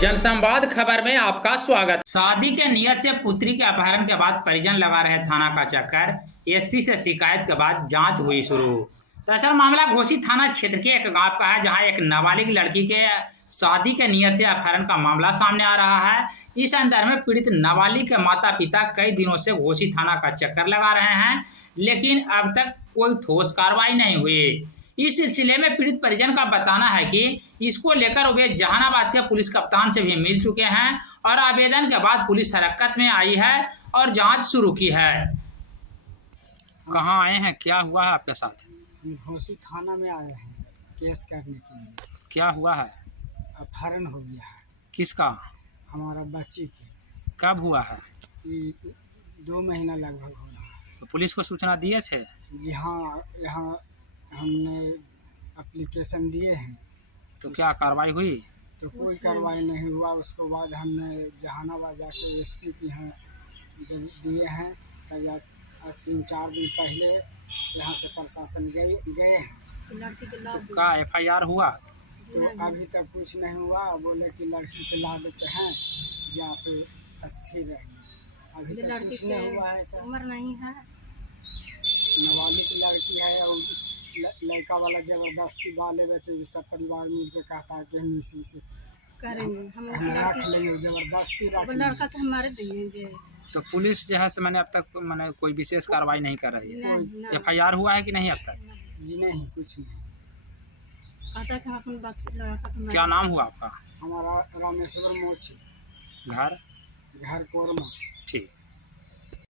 जनसंवाद खबर में आपका स्वागत। शादी के नियत से पुत्री के अपहरण के बाद परिजन लगा रहे थाना का चक्कर। एसपी से शिकायत के बाद जांच हुई शुरू। दरअसल मामला घोसी थाना क्षेत्र के एक गांव का है, जहां एक नाबालिग लड़की के शादी के नियत से अपहरण का मामला सामने आ रहा है। इस संदर्भ में पीड़ित नाबालिग के माता पिता कई दिनों से घोसी थाना का चक्कर लगा रहे हैं, लेकिन अब तक कोई ठोस कार्रवाई नहीं हुई। इस सिलसिले में पीड़ित परिजन का बताना है कि इसको लेकर वे जहानाबाद के पुलिस कप्तान से भी मिल चुके हैं और आवेदन के बाद पुलिस हरकत में आई है और जांच शुरू की है। कहाँ आए हैं, क्या हुआ है आपके साथ? घोसी थाना में आए हैं केस करने के लिए। क्या हुआ है? अपहरण हो गया है। किसका? हमारा बच्ची की। कब हुआ है? ये 2 महीना लगभग हो रहा है। तो पुलिस को सूचना दिए थे? जी हाँ, यहाँ हमने एप्लीकेशन दिए हैं। तो क्या कार्रवाई हुई? तो कोई कार्रवाई नहीं हुआ। उसके बाद हमने जहानाबाद जाके एसपी की यहाँ जब दिए हैं, तब आज 3-4 दिन पहले यहाँ से प्रशासन गए हैं। तो क्या एफआईआर हुआ? तो अभी तक कुछ नहीं हुआ। बोले कि लड़की को ला देते हैं या फिर स्थिर रहिए। अभी तक कुछ नहीं हुआ है। सर उम्र नहीं है, नाबालिग लड़की है और लड़का वाला जबरदस्ती वाले बच्चे सब परिवार मिलकर कहता है कि हम इसी से करेंगे हम रख लेंगे, जबरदस्ती रख लेंगे। लड़का तो हमारे देंगे। तो पुलिस जो है से मैंने अब तक मैंने कोई विशेष कार्रवाई नहीं कर रही है। एफआईआर हुआ है कि नहीं अब तक? जी नहीं, कुछ नहीं। कहता है कि हम अपने बच्चे लड़का तो क्या नाम हुआ आपका? हमारा रामेश्वर मोची, घर? घर कोरमा। ठीक।